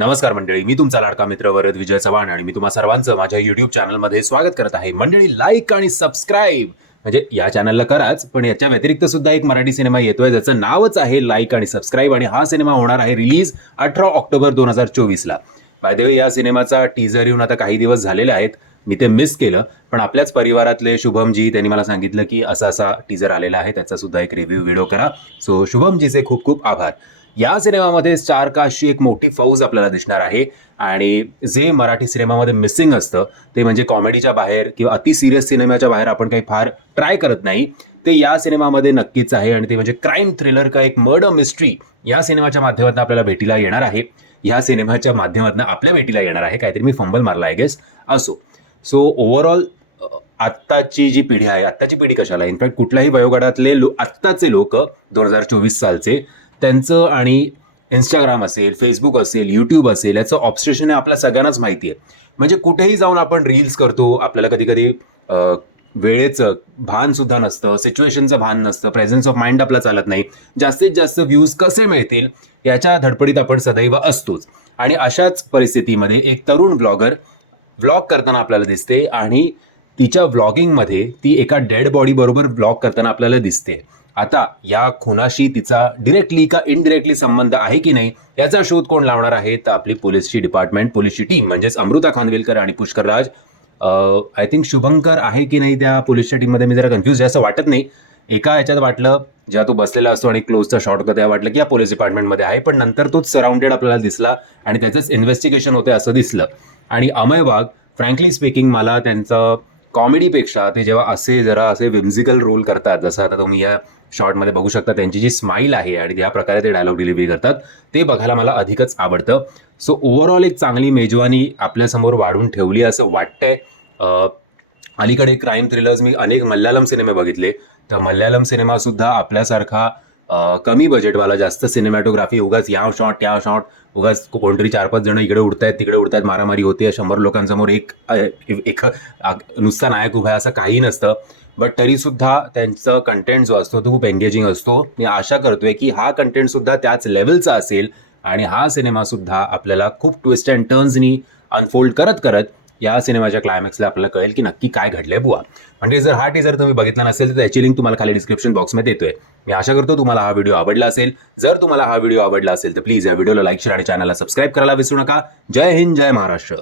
नमस्कार मंडळी मी तुमचा लाडका मित्र वरद विजय चव्हाण आणि मी तुम्हा सर्वांचं माझ्या युट्यूब चॅनलमध्ये स्वागत करत आहे. मंडळी लाईक आणि सबस्क्राईब म्हणजे या चॅनलला कराच पण याच्या व्यतिरिक्त सुद्धा एक मराठी सिनेमा येतोय ज्याचं नावच आहे लाईक आणि सबस्क्राईब आणि हा सिनेमा होणार आहे रिलीज अठरा ऑक्टोबर दोन हजार चोवीसला. बाय या सिनेमाचा टीझर येऊन आता काही दिवस झालेले आहेत. मी ते मिस केलं पण आपल्याच परिवारातले शुभमजी त्यांनी मला सांगितलं की असा असा टीझर आलेला आहे त्याचा सुद्धा एक रिव्ह्यू व्हिडिओ करा. सो शुभमजीचे खूप खूप आभार. या सिनेमामध्ये स्टार एक मोठी फौज आपल्याला दिसणार आहे. आणि जे मराठी सिनेमामध्ये मिसिंग असतं ते म्हणजे कॉमेडीच्या बाहेर किंवा अति सिरियस सिनेमाच्या बाहेर आपण काही फार ट्राय करत नाही. ते या सिनेमामध्ये नक्कीच आहे आणि ते म्हणजे क्राईम थ्रिलर का एक मर्डर मिस्ट्री या सिनेमाच्या माध्यमातून आपल्याला भेटीला येणार आहे. या सिनेमाच्या माध्यमातून आपल्या भेटीला येणार आहे. काहीतरी मी फंबल मारला आहे गेस असो. सो ओव्हरऑल आत्ताची जी पिढी आहे आत्ताची पिढी कशाला इनफॅक्ट कुठल्याही वयोगटातले लो आत्ताचे लोक दोन हजार चोवीस सालचे त्यांचं आणि इंस्टाग्राम असेल फेसबुक असेल यूट्यूब असेल याचं ऑब्सेशन आहे आपल्या सगळ्यांनाच माहिती आहे. म्हणजे कुठेही जाऊन आपण रील्स करतो आपल्याला कधी कधी वेळेचं भान सुद्धा नसतं सिच्युएशनचं भान नसतं प्रेझेन्स ऑफ माइंड आपला चालत नाही. जास्तीत जास्त व्ह्यूज कसे मिळतील याच्या धडपडीत आपण सदैव असतोच. आणि अशाच परिस्थितीमध्ये एक तरुण ब्लॉगर व्लॉग करताना आपल्याला दिसते आणि तिच्या व्लॉगिंगमध्ये ती एका डेड बॉडीबरोबर व्लॉग करताना आपल्याला दिसते. आता या खुनाशी तिचा डिरेक्टली का इनडिरेक्टली संबंध आहे की नाही याचा शोध कोण लावणार आहे? तर आपली पोलिसची डिपार्टमेंट पोलीसची टीम म्हणजेच अमृता खानविलकर आणि पुष्कर राज. आय थिंक शुभंकर आहे की नाही त्या पोलिसच्या टीममध्ये मी जरा कन्फ्यूज आहे असं वाटत नाही. एका ह्याच्यात वाटलं जेव्हा तो बसलेला असतो आणि क्लोजचा शॉर्ट होता वाटलं की या पोलीस डिपार्टमेंटमध्ये आहे पण नंतर तोच सराउंडेड आपल्याला दिसला आणि त्याचंच इन्व्हेस्टिगेशन होते असं दिसलं. आणि अमय वाघ फ्रँकली स्पीकिंग मला त्यांचं कॉमेडीपेक्षा ते जेव्हा असे जरा असे विम्झिकल रोल करतात जसं आता तुम्ही या शॉर्टमध्ये बघू शकता त्यांची जी स्माईल आहे आणि ज्या प्रकारे ते डायलॉग डिलिव्हरी करतात ते बघायला मला अधिकच आवडतं. सो ओव्हरऑल एक चांगली मेजवानी आपल्यासमोर वाढून ठेवली असं वाटतंय. अलीकडे क्राईम थ्रिलर्स मी अनेक मल्याळम सिनेमे बघितले. तर मल्याळम सिनेमासुद्धा आपल्यासारखा कमी बजेटवाला जास्त सिनेमॅटोग्राफी उगाच या शॉट त्या शॉट उगाच कोणतरी चार पाच जण इकडे उडतायत तिकडे उडतायत मारामारी होते शंभर लोकांसमोर एक एक नुसता नायक उभा आहे असं काही नसतं. बट तरी सुद्धा त्यांचं कंटेंट जो असतो तो खूप एंगेजिंग असतो. मी आशा करतोय की हा कंटेंट सुद्धा त्याच लेवलचा असेल आणि हा सिनेमा सुद्धा आपल्याला खूप ट्विस्ट अँड टर्न्सनी अनफोल्ड करत करत या सिनेमाच्या क्लायमॅक्सला आपल्याला कळेल की नक्की काय घडलंय बुवा. म्हणजे जर हा टीजर तुम्ही बघितला नसेल तर त्याची लिंक तुम्हाला खाली डिस्क्रिप्शन बॉक्समध्ये देतोय मी आशा करतो तुम्हाला हा व्हिडिओ आवडला असेल. जर तुम्हाला हा व्हिडिओ आवडला असेल तर प्लीज या व्हिडिओला लाईक शेअर आणि चॅनलला सबस्क्राईब करायला विसरू नका. जय हिंद जय महाराष्ट्र.